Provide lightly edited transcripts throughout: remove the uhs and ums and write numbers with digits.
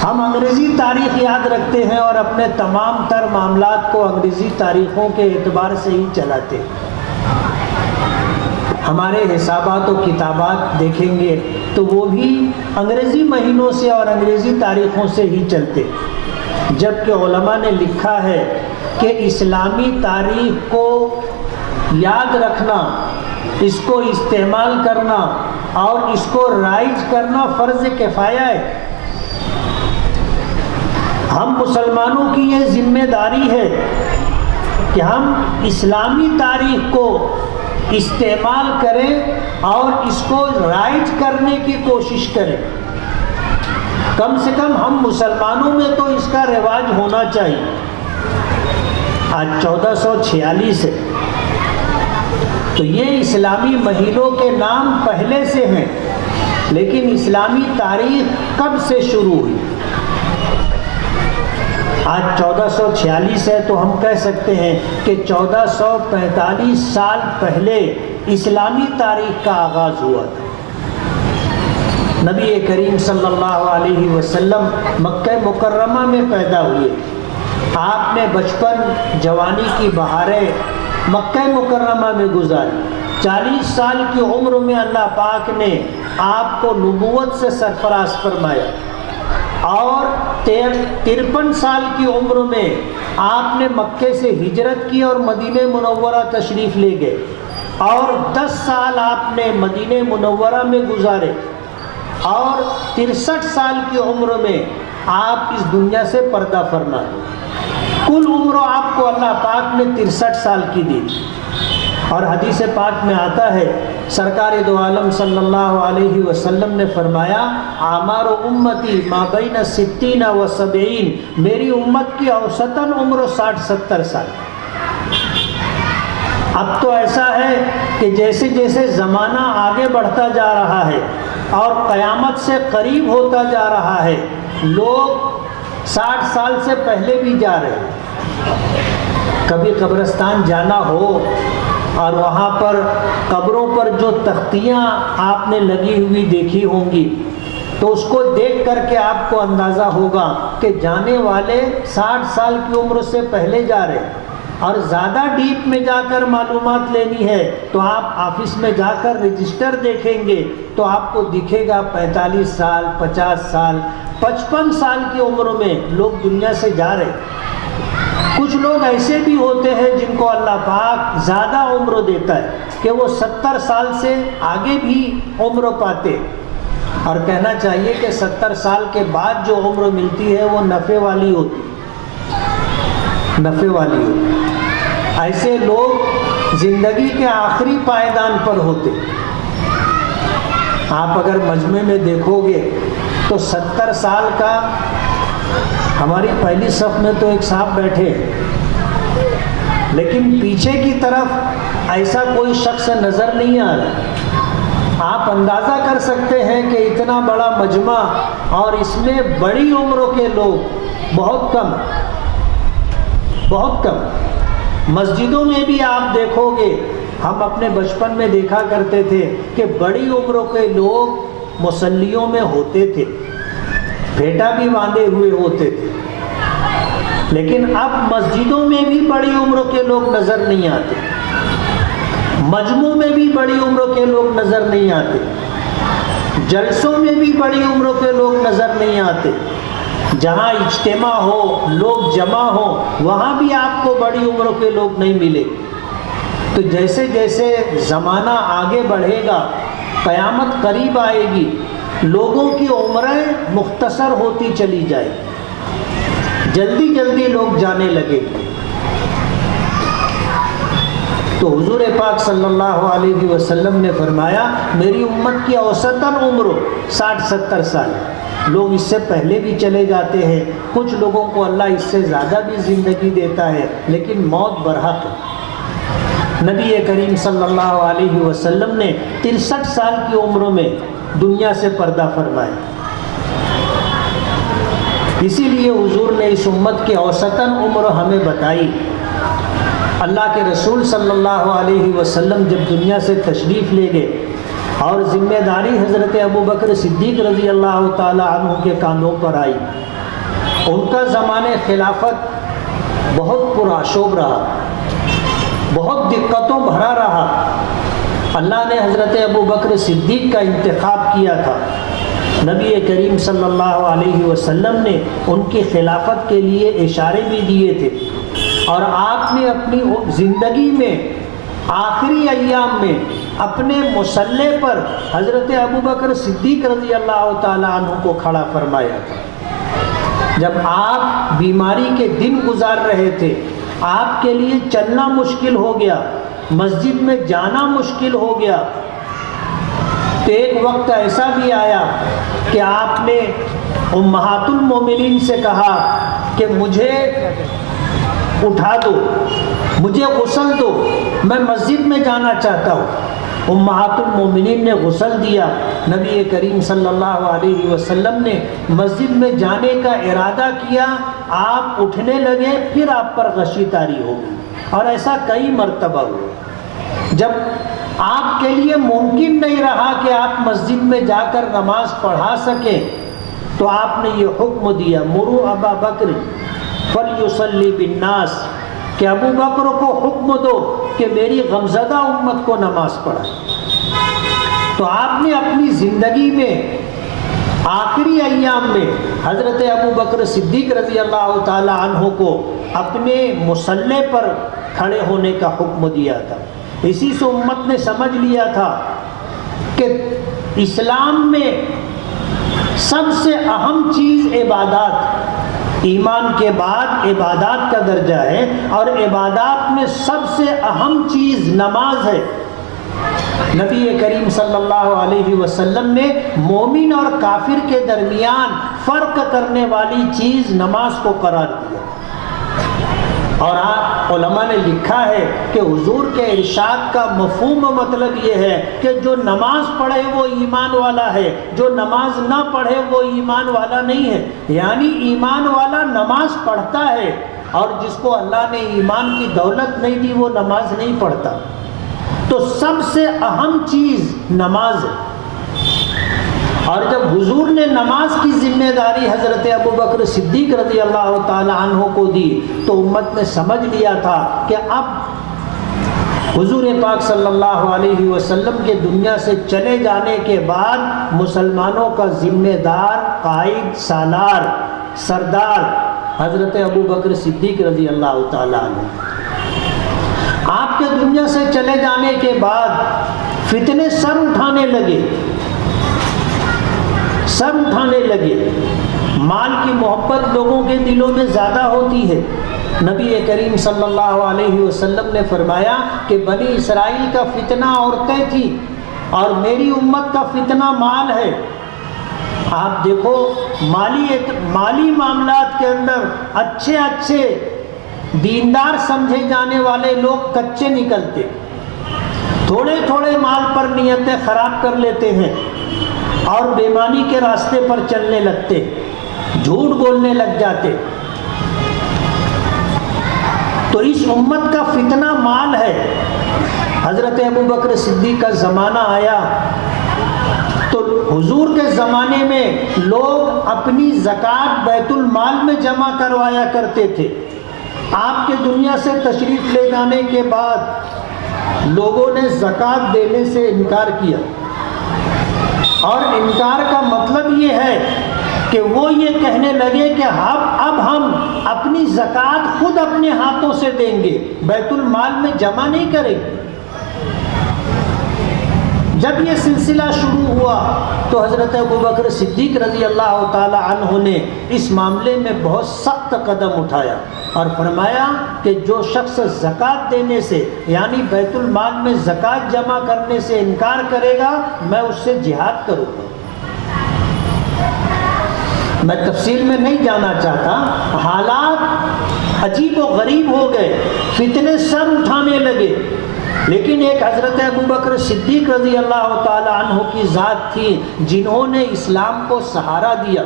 ہم انگریزی تاریخ یاد رکھتے ہیں اور اپنے تمام تر معاملات کو انگریزی تاریخوں کے اعتبار سے ہی چلاتے ہیں۔ ہمارے حسابات و کتابات دیکھیں گے تو وہ بھی انگریزی مہینوں سے اور انگریزی تاریخوں سے ہی چلتے، جبکہ علماء نے لکھا ہے کہ اسلامی تاریخ کو یاد رکھنا، اس کو استعمال کرنا اور اس کو رائج کرنا فرض کفایہ ہے۔ ہم مسلمانوں کی یہ ذمہ داری ہے کہ ہم اسلامی تاریخ کو استعمال کریں اور اس کو رائج کرنے کی کوشش کریں۔ کم سے کم ہم مسلمانوں میں تو اس کا رواج ہونا چاہیے۔ آج 1446 ہے تو یہ اسلامی مہینوں کے نام پہلے سے ہیں، لیکن اسلامی تاریخ کب سے شروع ہوئی؟ آج 1446 ہے تو ہم کہہ سکتے ہیں کہ 1445 سال پہلے اسلامی تاریخ کا آغاز ہوا تھا۔ نبی کریم صلی اللہ علیہ وسلم مکہ مکرمہ میں پیدا ہوئے۔ آپ نے بچپن، جوانی کی بہاریں مکہ مکرمہ میں گزاری۔ 40 سال کی عمر میں اللہ پاک نے آپ کو نبوت سے سرفراز فرمایا اور 53 سال کی عمر میں آپ نے مکے سے ہجرت کی اور مدینہ منورہ تشریف لے گئے، اور 10 سال آپ نے مدینہ منورہ میں گزارے، اور 63 سال کی عمر میں آپ اس دنیا سے پردہ فرما ہوئے۔ کل عمر آپ کو اللہ پاک نے 63 سال کی دی، اور حدیث پاک میں آتا ہے سرکار دو عالم صلی اللہ علیہ وسلم نے فرمایا اعمار امتی ما بین 60 و 70، میری امت کی اوسطاً عمر 60-70 سال۔ اب تو ایسا ہے کہ جیسے جیسے زمانہ آگے بڑھتا جا رہا ہے اور قیامت سے قریب ہوتا جا رہا ہے، لوگ 60 سال سے پہلے بھی جا رہے ہیں۔ کبھی قبرستان جانا ہو اور وہاں پر قبروں پر جو تختیاں آپ نے لگی ہوئی دیکھی ہوں گی تو اس کو دیکھ کر کے آپ کو اندازہ ہوگا کہ جانے والے 60 سال کی عمر سے پہلے جا رہے ہیں۔ اور زیادہ ڈیپ میں جا کر معلومات لینی ہے تو آپ آفس میں جا کر رجسٹر دیکھیں گے تو آپ کو دکھے گا 45 سال، 50 سال، 55 سال کی عمر میں لوگ دنیا سے جا رہے ہیں۔ کچھ لوگ ایسے بھی ہوتے ہیں جن کو اللہ پاک زیادہ عمر دیتا ہے کہ وہ 70 سال سے آگے بھی عمر پاتے، اور کہنا چاہیے کہ 70 سال کے بعد جو عمر ملتی ہے وہ نفع والی ہوتی، نفع والی ہوتی۔ ایسے لوگ زندگی کے آخری پائیدان پر ہوتے۔ آپ اگر مجمع میں دیکھو گے تو 70 سال کا، ہماری پہلی صف میں تو ایک صاحب بیٹھے ہیں، لیکن پیچھے کی طرف ایسا کوئی شخص نظر نہیں آ رہا۔ آپ اندازہ کر سکتے ہیں کہ اتنا بڑا مجمع اور اس میں بڑی عمروں کے لوگ بہت کم، بہت کم۔ مسجدوں میں بھی آپ دیکھو گے، ہم اپنے بچپن میں دیکھا کرتے تھے کہ بڑی عمروں کے لوگ مصلیوں میں ہوتے تھے، پھیٹا بھی باندھے ہوئے ہوتے تھے، لیکن اب مسجدوں میں بھی بڑی عمروں کے لوگ نظر نہیں آتے، مجمعوں میں بھی بڑی عمروں کے لوگ نظر نہیں آتے، جلسوں میں بھی بڑی عمروں کے لوگ نظر نہیں آتے۔ جہاں اجتماع ہو، لوگ جمع ہو، وہاں بھی آپ کو بڑی عمروں کے لوگ نہیں ملے۔ تو جیسے جیسے زمانہ آگے بڑھے گا، قیامت قریب آئے گی، لوگوں کی عمریں مختصر ہوتی چلی جائے، جلدی جلدی لوگ جانے لگے۔ تو حضور پاک صلی اللہ علیہ وسلم نے فرمایا میری امت کی اوسطاً عمر 60-70 سال۔ لوگ اس سے پہلے بھی چلے جاتے ہیں، کچھ لوگوں کو اللہ اس سے زیادہ بھی زندگی دیتا ہے، لیکن موت برحق ہے۔ نبی کریم صلی اللہ علیہ وسلم نے 63 سال کی عمر میں دنیا سے پردہ فرمایا۔ اسی لیے حضور نے اس امت کی اوسطاً عمر ہمیں بتائی۔ اللہ کے رسول صلی اللہ علیہ وسلم جب دنیا سے تشریف لے گئے اور ذمہ داری حضرت ابو بکر صدیق رضی اللہ تعالی عنہ کے کاندھوں پر آئی۔ ان کا زمانہ خلافت بہت پرآشوب رہا، بہت دقتوں بھرا رہا۔ اللہ نے حضرت ابو بکر صدیق کا انتخاب کیا تھا۔ نبی کریم صلی اللہ علیہ وسلم نے ان کی خلافت کے لیے اشارے بھی دیے تھے، اور آپ نے اپنی زندگی میں آخری ایام میں اپنے مصلے پر حضرت ابو بکر صدیق رضی اللہ تعالیٰ عنہ کو کھڑا فرمایا تھا۔ جب آپ بیماری کے دن گزار رہے تھے، آپ کے لیے چلنا مشکل ہو گیا، مسجد میں جانا مشکل ہو گیا، تو ایک وقت ایسا بھی آیا کہ آپ نے امہات المومنین سے کہا کہ مجھے اٹھا دو، مجھے غسل دو، میں مسجد میں جانا چاہتا ہوں۔ امہات المومنین نے غسل دیا۔ نبی کریم صلی اللہ علیہ وسلم نے مسجد میں جانے کا ارادہ کیا، آپ اٹھنے لگے، پھر آپ پر غشی طاری ہو گئی، اور ایسا کئی مرتبہ ہوا۔ جب آپ کے لیے ممکن نہیں رہا کہ آپ مسجد میں جا کر نماز پڑھا سکیں، تو آپ نے یہ حکم دیا، مروا ابا بکر فلیصلی بالناس، کہ ابو بکر کو حکم دو کہ میری غمزدہ امت کو نماز پڑھائے۔ تو آپ نے اپنی زندگی میں آخری ایام میں حضرت ابو بکر صدیق رضی اللہ تعالی عنہ کو اپنے مصلے پر کھڑے ہونے کا حکم دیا تھا۔ اسی سے امت نے سمجھ لیا تھا کہ اسلام میں سب سے اہم چیز عبادات، ایمان کے بعد عبادات کا درجہ ہے، اور عبادات میں سب سے اہم چیز نماز ہے۔ نبی کریم صلی اللہ علیہ وسلم نے مومن اور کافر کے درمیان فرق کرنے والی چیز نماز کو قرار دیا، اور علماء نے لکھا ہے کہ حضور کے ارشاد کا مفہوم مطلب یہ ہے کہ جو نماز پڑھے وہ ایمان والا ہے، جو نماز نہ پڑھے وہ ایمان والا نہیں ہے۔ یعنی ایمان والا نماز پڑھتا ہے، اور جس کو اللہ نے ایمان کی دولت نہیں دی وہ نماز نہیں پڑھتا۔ تو سب سے اہم چیز نماز ہے، اور جب حضور نے نماز کی ذمہ داری حضرت ابو بکر صدیق رضی اللہ تعالی عنہ کو دی، تو امت نے سمجھ لیا تھا کہ اب حضور پاک صلی اللہ علیہ وسلم کے دنیا سے چلے جانے کے بعد مسلمانوں کا ذمہ دار، قائد، سالار، سردار حضرت ابو بکر صدیق رضی اللہ تعالی عنہ۔ آپ کے دنیا سے چلے جانے کے بعد فتنے سر اٹھانے لگے، سر اٹھانے لگے۔ مال کی محبت لوگوں کے دلوں میں زیادہ ہوتی ہے۔ نبی کریم صلی اللہ علیہ وسلم نے فرمایا کہ بنی اسرائیل کا فتنہ عورتیں تھیں، اور میری امت کا فتنہ مال ہے۔ آپ دیکھو مالی معاملات کے اندر اچھے دیندار سمجھے جانے والے لوگ کچے نکلتے، تھوڑے مال پر نیتیں خراب کر لیتے ہیں، اور بےمانی کے راستے پر چلنے لگتے، جھوٹ بولنے لگ جاتے۔ تو اس امت کا فتنہ مال ہے۔ حضرت ابو بکر صدیق کا زمانہ آیا تو حضور کے زمانے میں لوگ اپنی زکوٰۃ بیت المال میں جمع کروایا کرتے تھے۔ آپ کے دنیا سے تشریف لے جانے کے بعد لوگوں نے زکوٰۃ دینے سے انکار کیا، اور انکار کا مطلب یہ ہے کہ وہ یہ کہنے لگے کہ اب ہم اپنی زکوٰۃ خود اپنے ہاتھوں سے دیں گے، بیت المال میں جمع نہیں کریں گے۔ جب یہ سلسلہ شروع ہوا تو حضرت ابو بکر صدیق رضی اللہ تعالی عنہ نے اس معاملے میں بہت سخت قدم اٹھایا، اور فرمایا کہ جو شخص زکوٰۃ دینے سے یعنی بیت المال میں زکوٰۃ جمع کرنے سے انکار کرے گا، میں اس سے جہاد کروں گا۔ میں تفصیل میں نہیں جانا چاہتا، حالات عجیب و غریب ہو گئے، فتنے سر اٹھانے لگے، لیکن ایک حضرت ابو بکر صدیق رضی اللہ تعالی عنہ کی ذات تھی جنہوں نے اسلام کو سہارا دیا۔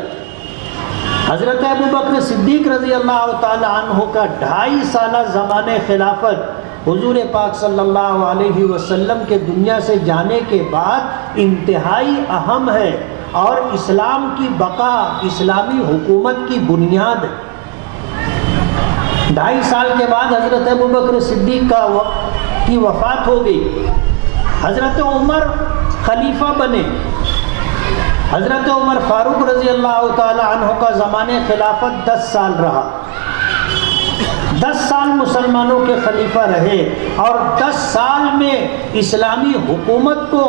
حضرت ابو بکر صدیق رضی اللہ تعالی عنہ کا 2.5 سالہ زمانہ خلافت حضور پاک صلی اللہ علیہ وسلم کے دنیا سے جانے کے بعد انتہائی اہم ہے اور اسلام کی بقا، اسلامی حکومت کی بنیاد ہے۔ 2.5 سال کے بعد حضرت ابوبکر صدیق کی وفات ہو گئی، حضرت عمر خلیفہ بنے۔ حضرت عمر فاروق رضی اللہ تعالی عنہ کا زمانِ خلافت 10 سال رہا، 10 سال مسلمانوں کے خلیفہ رہے، اور 10 سال میں اسلامی حکومت کو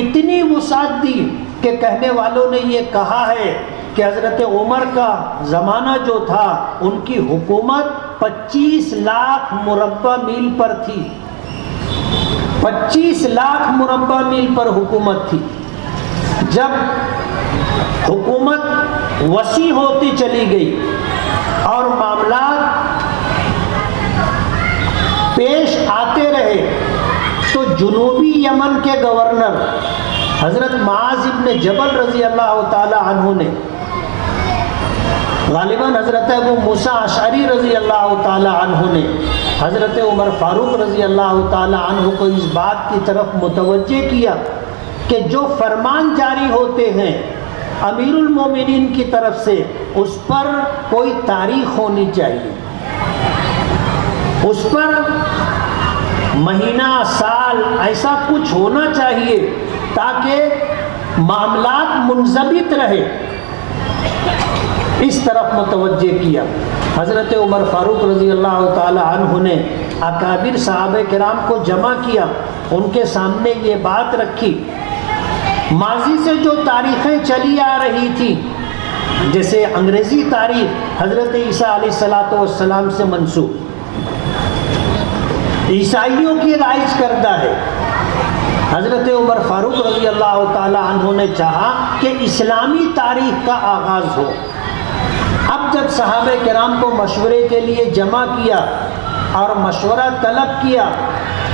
اتنی وسعت دی کہ کہنے والوں نے یہ کہا ہے کہ حضرت عمر کا زمانہ جو تھا ان کی حکومت 25 لاکھ مربع میل پر تھی، 25 لاکھ مربع میل پر حکومت تھی۔ جب حکومت وسیع ہوتی چلی گئی اور معاملات پیش آتے رہے تو جنوبی یمن کے گورنر حضرت معاذ ابن جبل رضی اللہ تعالی عنہ نے، غالباً حضرت ابو موسیٰ اشعری رضی اللہ تعالی عنہ نے حضرت عمر فاروق رضی اللہ تعالی عنہ کو اس بات کی طرف متوجہ کیا کہ جو فرمان جاری ہوتے ہیں امیر المومنین کی طرف سے اس پر کوئی تاریخ ہونی چاہیے، اس پر مہینہ، سال، ایسا کچھ ہونا چاہیے تاکہ معاملات منضبط رہے۔ اس طرف متوجہ کیا۔ حضرت عمر فاروق رضی اللہ تعالی عنہ نے اکابر صحابہ کرام کو جمع کیا، ان کے سامنے یہ بات رکھی، ماضی سے جو تاریخیں چلی آ رہی تھی، جیسے انگریزی تاریخ حضرت عیسیٰ علیہ السلام سے منسوب، عیسائیوں کی رائج کردہ ہے۔ حضرت عمر فاروق رضی اللہ تعالی عنہ نے چاہا کہ اسلامی تاریخ کا آغاز ہو۔ اب جب صحابہ کرام کو مشورے کے لیے جمع کیا اور مشورہ طلب کیا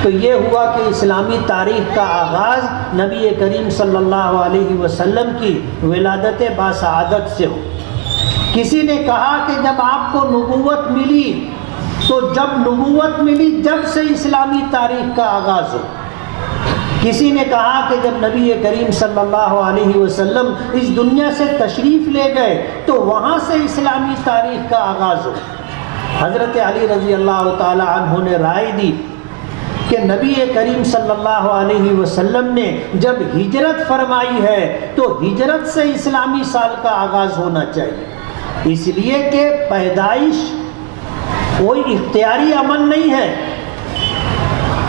تو یہ ہوا کہ اسلامی تاریخ کا آغاز نبی کریم صلی اللہ علیہ وسلم کی ولادت باسعادت سے ہو۔ کسی نے کہا کہ جب آپ کو نبوت ملی تو جب نبوت ملی جب سے اسلامی تاریخ کا آغاز ہو۔ کسی نے کہا کہ جب نبی کریم صلی اللہ علیہ وسلم اس دنیا سے تشریف لے گئے تو وہاں سے اسلامی تاریخ کا آغاز ہو۔ حضرت علی رضی اللہ تعالی عنہ نے رائے دی کہ نبی کریم صلی اللہ علیہ وسلم نے جب ہجرت فرمائی ہے تو ہجرت سے اسلامی سال کا آغاز ہونا چاہیے، اس لیے کہ پیدائش کوئی اختیاری عمل نہیں ہے،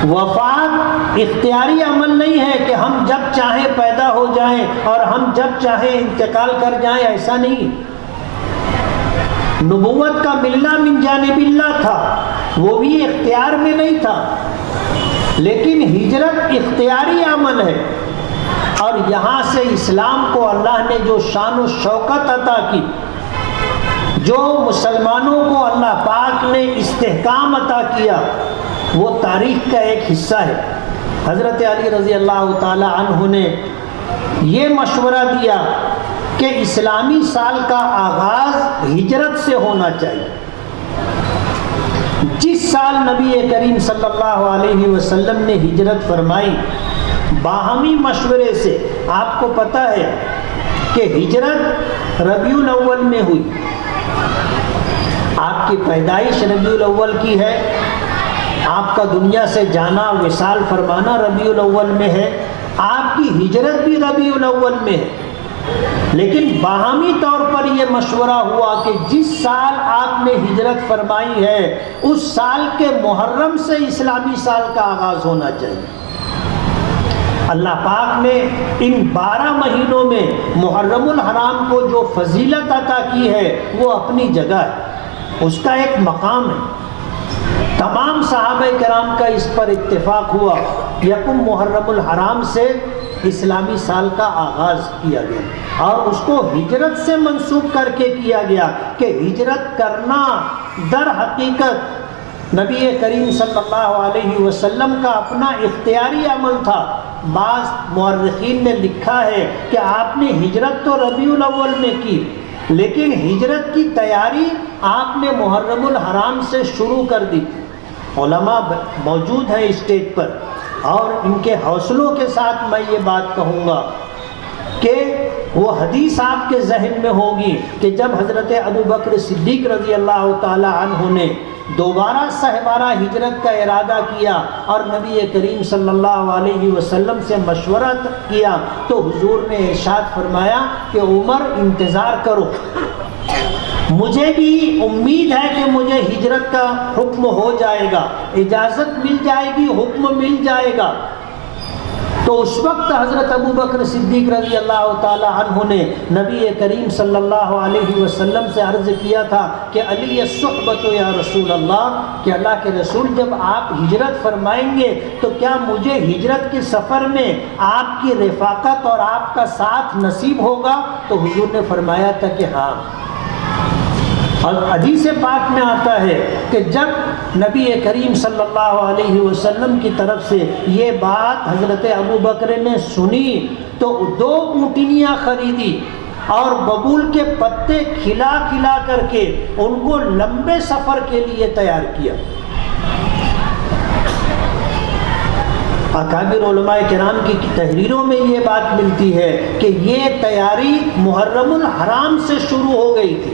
وفات اختیاری عمل نہیں ہے کہ ہم جب چاہیں پیدا ہو جائیں اور ہم جب چاہیں انتقال کر جائیں، ایسا نہیں۔ نبوت کا ملنا من جانب اللہ تھا، وہ بھی اختیار میں نہیں تھا، لیکن ہجرت اختیاری عمل ہے، اور یہاں سے اسلام کو اللہ نے جو شان و شوکت عطا کی، جو مسلمانوں کو اللہ پاک نے استحکام عطا کیا، وہ تاریخ کا ایک حصہ ہے۔ حضرت علی رضی اللہ تعالی عنہ نے یہ مشورہ دیا کہ اسلامی سال کا آغاز ہجرت سے ہونا چاہیے۔ جس سال نبی کریم صلی اللہ علیہ وسلم نے ہجرت فرمائی، باہمی مشورے سے، آپ کو پتہ ہے کہ ہجرت ربیع الاول میں ہوئی، آپ کی پیدائش ربیع الاول کی ہے، آپ کا دنیا سے جانا وصال فرمانا ربیع الاول میں ہے، آپ کی ہجرت بھی ربیع الاول میں ہے، لیکن باہمی طور پر یہ مشورہ ہوا کہ جس سال آپ نے ہجرت فرمائی ہے اس سال کے محرم سے اسلامی سال کا آغاز ہونا چاہیے۔ اللہ پاک نے ان 12 مہینوں میں محرم الحرام کو جو فضیلت عطا کی ہے وہ اپنی جگہ ہے، اس کا ایک مقام ہے۔ تمام صحابہ کرام کا اس پر اتفاق ہوا، یکم محرم الحرام سے اسلامی سال کا آغاز کیا گیا اور اس کو ہجرت سے منسوب کر کے کیا گیا کہ ہجرت کرنا در حقیقت نبی کریم صلی اللہ علیہ وسلم کا اپنا اختیاری عمل تھا۔ بعض مورخین نے لکھا ہے کہ آپ نے ہجرت تو ربیع الاول میں کی، لیکن ہجرت کی تیاری آپ نے محرم الحرام سے شروع کر دی، علماء موجود ہیں اسٹیج پر، اور ان کے حوصلوں کے ساتھ میں یہ بات کہوں گا کہ وہ حدیث آپ کے ذہن میں ہوگی کہ جب حضرت ابو بکر صدیق رضی اللہ تعالی عنہ نے دوبارہ سہبارہ ہجرت کا ارادہ کیا اور نبی کریم صلی اللہ علیہ وسلم سے مشورہ کیا، تو حضور نے ارشاد فرمایا کہ عمر انتظار کرو، مجھے بھی امید ہے کہ مجھے ہجرت کا حکم ہو جائے گا، اجازت مل جائے گی، حکم مل جائے گا۔ تو اس وقت حضرت ابو بکر صدیق رضی اللہ تعالی عنہ نے نبی کریم صلی اللہ علیہ وسلم سے عرض کیا تھا کہ علی الصحبۃ یا رسول اللہ، کہ اللہ کے رسول جب آپ ہجرت فرمائیں گے تو کیا مجھے ہجرت کے سفر میں آپ کی رفاقت اور آپ کا ساتھ نصیب ہوگا؟ تو حضور نے فرمایا تھا کہ ہاں۔ اور حدیث پاک میں آتا ہے کہ جب نبی کریم صلی اللہ علیہ وسلم کی طرف سے یہ بات حضرت ابو بکر نے سنی تو 2 اونٹنیاں خریدی اور ببول کے پتے کھلا کھلا کر کے ان کو لمبے سفر کے لیے تیار کیا۔ اکابر علماء کرام کی تحریروں میں یہ بات ملتی ہے کہ یہ تیاری محرم الحرام سے شروع ہو گئی تھی،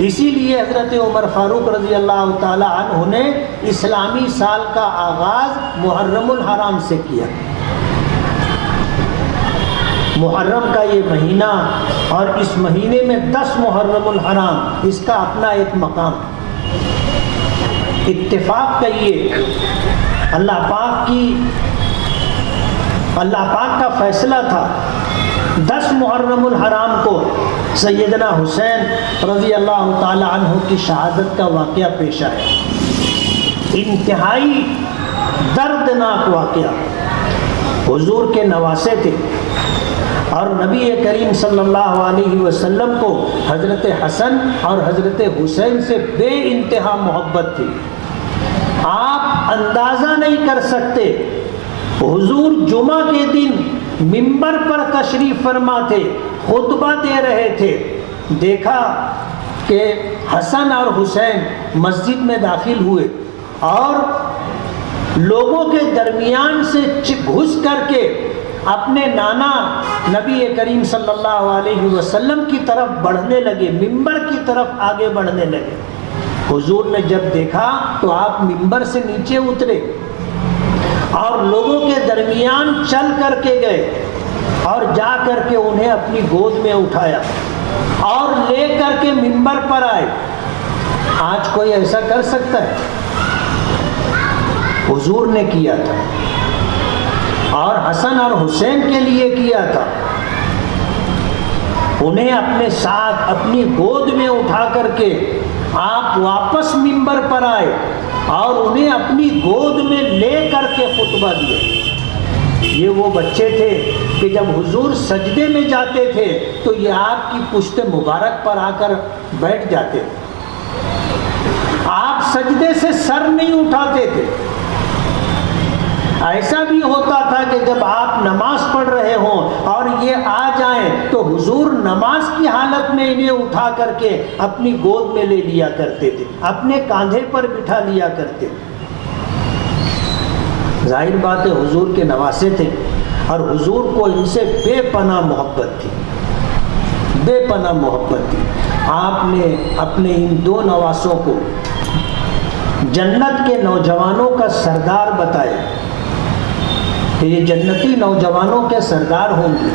اسی لیے حضرت عمر فاروق رضی اللہ تعالی عنہ نے اسلامی سال کا آغاز محرم الحرام سے کیا۔ محرم کا یہ مہینہ اور اس مہینے میں 10 محرم الحرام، اس کا اپنا ایک مقام، اتفاق کہیے اللہ پاک کا فیصلہ تھا۔ 10 محرم الحرام کو سیدنا حسین رضی اللہ تعالی عنہ کی شہادت کا واقعہ پیش آیا، انتہائی دردناک واقعہ۔ حضور کے نواسے تھے اور نبی کریم صلی اللہ علیہ وسلم کو حضرت حسن اور حضرت حسین سے بے انتہا محبت تھی۔ آپ اندازہ نہیں کر سکتے، حضور جمعہ کے دن منبر پر تشریف فرما تھے، خطبہ دے رہے تھے، دیکھا کہ حسن اور حسین مسجد میں داخل ہوئے اور لوگوں کے درمیان سے گھس کر کے اپنے نانا نبی کریم صلی اللہ علیہ وسلم کی طرف بڑھنے لگے، منبر کی طرف آگے بڑھنے لگے۔ حضور نے جب دیکھا تو آپ منبر سے نیچے اترے اور لوگوں کے درمیان چل کر کے گئے اور جا کر کے انہیں اپنی گود میں اٹھایا اور لے کر کے منبر پر آئے۔ آج کوئی ایسا کر سکتا ہے؟ حضور نے کیا تھا اور حسن اور حسین کے لیے کیا تھا، انہیں اپنے ساتھ اپنی گود میں اٹھا کر کے آپ واپس منبر پر آئے اور انہیں اپنی گود میں لے کر کے خطبہ دیا۔ یہ وہ بچے تھے کہ جب حضور سجدے میں جاتے تھے تو یہ آپ کی پشت مبارک پر آ کر بیٹھ جاتے تھے، آپ سجدے سے سر نہیں اٹھاتے تھے۔ ایسا بھی ہوتا تھا کہ جب آپ نماز پڑھ رہے ہوں اور یہ آ جائیں تو حضور نماز کی حالت میں انہیں اٹھا کر کے اپنی گود میں لے لیا کرتے تھے، اپنے کاندھے پر بٹھا لیا کرتے تھے۔ ظاہر بات ہے حضور کے نواسے تھے اور حضور کو ان سے بے پناہ محبت تھی، بے پناہ محبت تھی۔ آپ نے اپنے ان 2 نواسوں کو جنت کے نوجوانوں کا سردار بتایا کہ یہ جنتی نوجوانوں کے سردار ہوں گے۔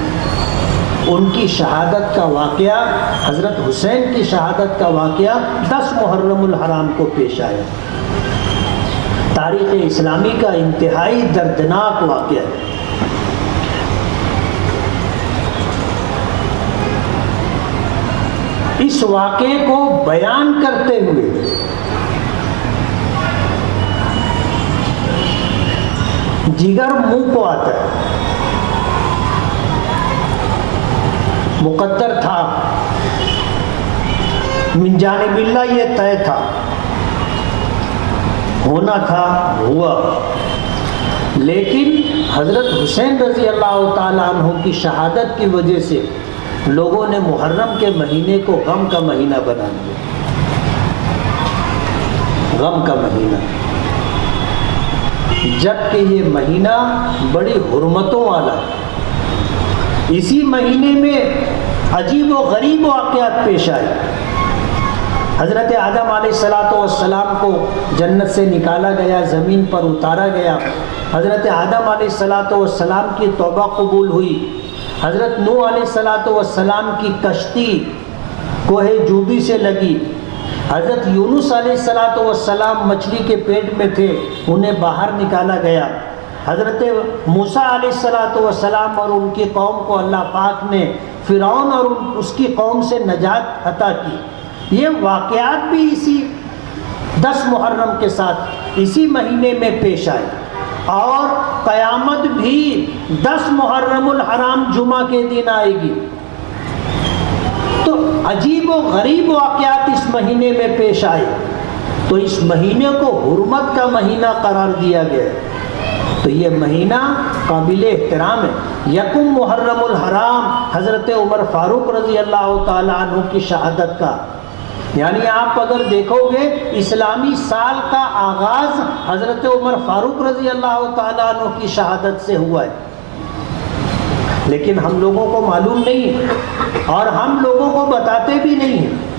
ان کی شہادت کا واقعہ، حضرت حسین کی شہادت کا واقعہ 10 محرم الحرام کو پیش آیا۔ تاریخ اسلامی کا انتہائی دردناک واقعہ ہے۔ اس واقعے کو بیان کرتے ہوئے جگر منہ کو آتا ہے۔ مقدر تھا، من جانب اللہ یہ طے تھا، ہونا تھا، ہوا۔ لیکن حضرت حسین رضی اللہ تعالیٰ عنہ کی شہادت کی وجہ سے لوگوں نے محرم کے مہینے کو غم کا مہینہ بنا دیا، غم کا مہینہ۔ جبکہ یہ مہینہ بڑی حرمتوں والا ہے۔ اسی مہینے میں عجیب و غریب واقعات پیش آئے۔ حضرت آدم علیہ السلام کو جنت سے نکالا گیا، زمین پر اتارا گیا۔ حضرت آدم علیہ السلام کی توبہ قبول ہوئی۔ حضرت نوح علیہ السلام کی کشتی کوہ جودی سے لگی۔ حضرت یونس علیہ السلام مچھلی کے پیٹ میں تھے، انہیں باہر نکالا گیا۔ حضرت موسیٰ علیہ السلام اور ان کی قوم کو اللہ پاک نے فرعون اور اس کی قوم سے نجات عطا کی۔ یہ واقعات بھی اسی 10 محرم کے ساتھ اسی مہینے میں پیش آئے، اور قیامت بھی 10 محرم الحرام جمعہ کے دن آئے گی۔ تو عجیب و غریب واقعات اس مہینے میں پیش آئے، تو اس مہینے کو حرمت کا مہینہ قرار دیا گیا۔ تو یہ مہینہ قابل احترام ہے۔ یکم محرم الحرام حضرت عمر فاروق رضی اللہ تعالیٰ عنہ کی شہادت کا، یعنی آپ اگر دیکھو گے اسلامی سال کا آغاز حضرت عمر فاروق رضی اللہ تعالیٰ عنہ کی شہادت سے ہوا ہے، لیکن ہم لوگوں کو معلوم نہیں ہے اور ہم لوگوں کو بتاتے بھی نہیں ہیں۔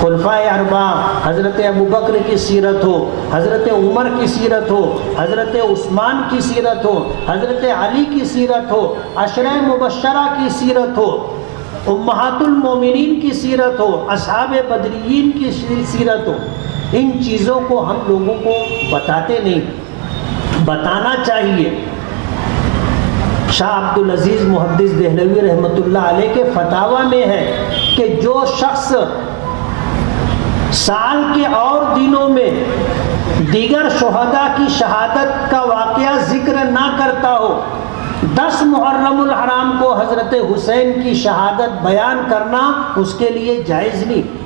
خلفائے اربعہ، حضرت ابوبکر کی سیرت ہو، حضرت عمر کی سیرت ہو، حضرت عثمان کی سیرت ہو، حضرت علی کی سیرت ہو، عشرہ مبشرہ کی سیرت ہو، امہات المومنین کی سیرت ہو، اصحاب بدریین کی سیرت ہو، ان چیزوں کو ہم لوگوں کو بتاتے نہیں، بتانا چاہیے۔ شاہ عبدالعزیز محدث دہلوی رحمۃ اللہ علیہ کے فتاویٰ میں ہے کہ جو شخص سال کے اور دنوں میں دیگر شہداء کی شہادت کا واقعہ ذکر نہ کرتا ہو، 10 محرم الحرام کو حضرت حسین کی شہادت بیان کرنا اس کے لیے جائز نہیں۔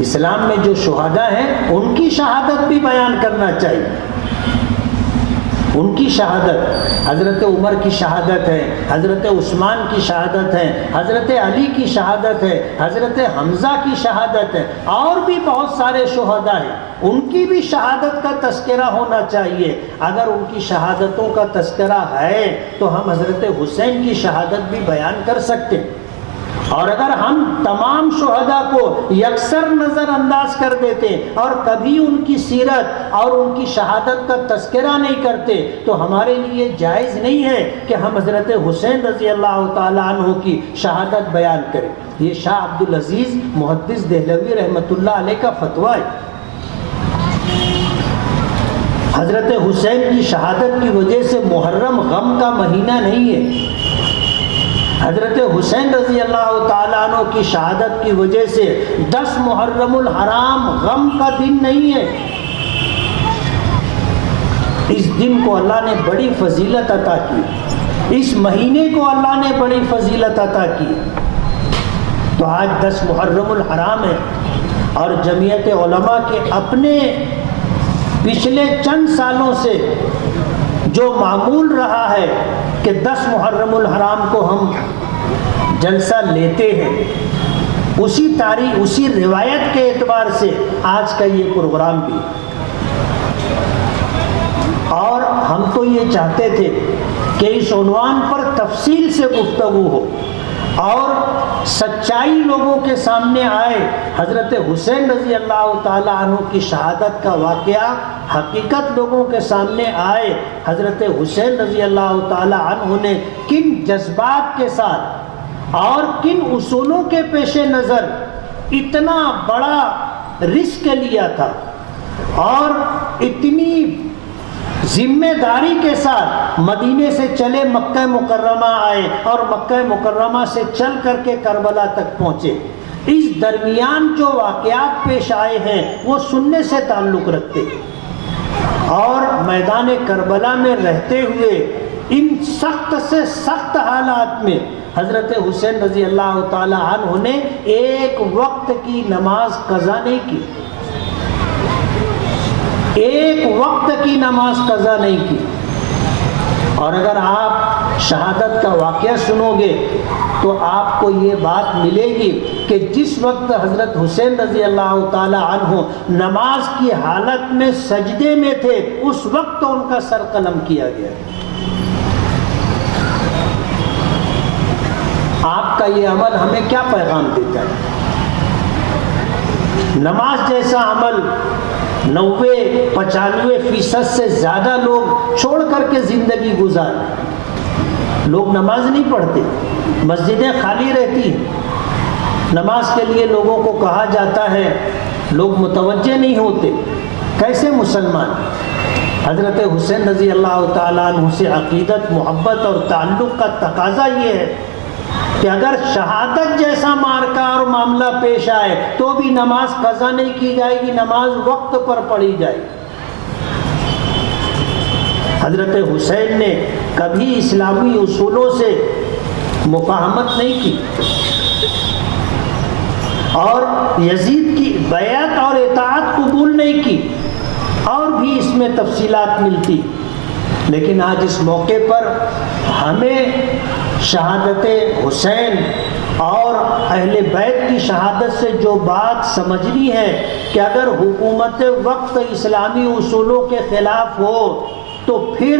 اسلام میں جو شہداء ہیں ان کی شہادت بھی بیان کرنا چاہیے، ان کی شہادت، حضرت عمر کی شہادت ہے، حضرت عثمان کی شہادت ہے، حضرت علی کی شہادت ہے، حضرت حمزہ کی شہادت ہے، اور بھی بہت سارے شہداء ہیں، ان کی بھی شہادت کا تذکرہ ہونا چاہیے۔ اگر ان کی شہادتوں کا تذکرہ ہے تو ہم حضرت حسین کی شہادت بھی بیان کر سکتے ہیں، اور اگر ہم تمام شہداء کو یکسر نظر انداز کر دیتے اور کبھی ان کی سیرت اور ان کی شہادت کا تذکرہ نہیں کرتے تو ہمارے لیے جائز نہیں ہے کہ ہم حضرت حسین رضی اللہ تعالیٰ عنہ کی شہادت بیان کریں۔ یہ شاہ عبدالعزیز محدث دہلوی رحمۃ اللہ علیہ کا فتویٰ ہے۔ حضرت حسین کی شہادت کی وجہ سے محرم غم کا مہینہ نہیں ہے، حضرت حسین رضی اللہ تعالیٰ عنہ کی شہادت کی وجہ سے 10 محرم الحرام غم کا دن نہیں ہے۔ اس دن کو اللہ نے بڑی فضیلت عطا کی، اس مہینے کو اللہ نے بڑی فضیلت عطا کی۔ تو آج 10 محرم الحرام ہے، اور جمعیت علماء کے اپنے پچھلے چند سالوں سے جو معمول رہا ہے کہ 10 محرم الحرام کو ہم جلسہ لیتے ہیں، اسی تاریخ اسی روایت کے اعتبار سے آج کا یہ پروگرام بھی، اور ہم تو یہ چاہتے تھے کہ اس عنوان پر تفصیل سے گفتگو ہو اور سچائی لوگوں کے سامنے آئے، حضرت حسین رضی اللہ تعالیٰ عنہ کی شہادت کا واقعہ حقیقت لوگوں کے سامنے آئے، حضرت حسین رضی اللہ تعالیٰ عنہ نے کن جذبات کے ساتھ اور کن اصولوں کے پیش نظر اتنا بڑا رسک لیا تھا اور اتنی ذمہ داری کے ساتھ مدینے سے چلے مکہ مکرمہ آئے اور مکہ مکرمہ سے چل کر کے کربلا تک پہنچے۔ اس درمیان جو واقعات پیش آئے ہیں وہ سننے سے تعلق رکھتے، اور میدان کربلا میں رہتے ہوئے ان سخت سے سخت حالات میں حضرت حسین رضی اللہ تعالی عنہ نے ایک وقت کی نماز قضا نہیں کی، ایک وقت کی نماز قضا نہیں کی۔ اور اگر آپ شہادت کا واقعہ سنو گے تو آپ کو یہ بات ملے گی کہ جس وقت حضرت حسین رضی اللہ تعالی عنہ نماز کی حالت میں سجدے میں تھے اس وقت ان کا سر قلم کیا گیا۔ آپ کا یہ عمل ہمیں کیا پیغام دیتا ہے؟ نماز جیسا عمل 90-95% سے زیادہ لوگ چھوڑ کر کے زندگی گزار، لوگ نماز نہیں پڑھتے، مسجدیں خالی رہتی ہیں، نماز کے لیے لوگوں کو کہا جاتا ہے، لوگ متوجہ نہیں ہوتے۔ کیسے مسلمان؟ حضرت حسین رضی اللہ تعالیٰ عنہ سے عقیدت، محبت اور تعلق کا تقاضا یہ ہے کہ اگر شہادت جیسا مارکا اور معاملہ پیش آئے تو بھی نماز قضا نہیں کی جائے گی، نماز وقت پر پڑھی جائے گی۔ حضرت حسین نے کبھی اسلامی اصولوں سے مفاہمت نہیں کی اور یزید کی بیعت اور اطاعت قبول نہیں کی، اور بھی اس میں تفصیلات ملتی، لیکن آج اس موقع پر ہمیں شہادت حسین اور اہل بیت کی شہادت سے جو بات سمجھنی ہے کہ اگر حکومت وقت اسلامی اصولوں کے خلاف ہو تو پھر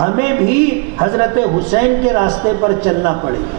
ہمیں بھی حضرت حسین کے راستے پر چلنا پڑے گا۔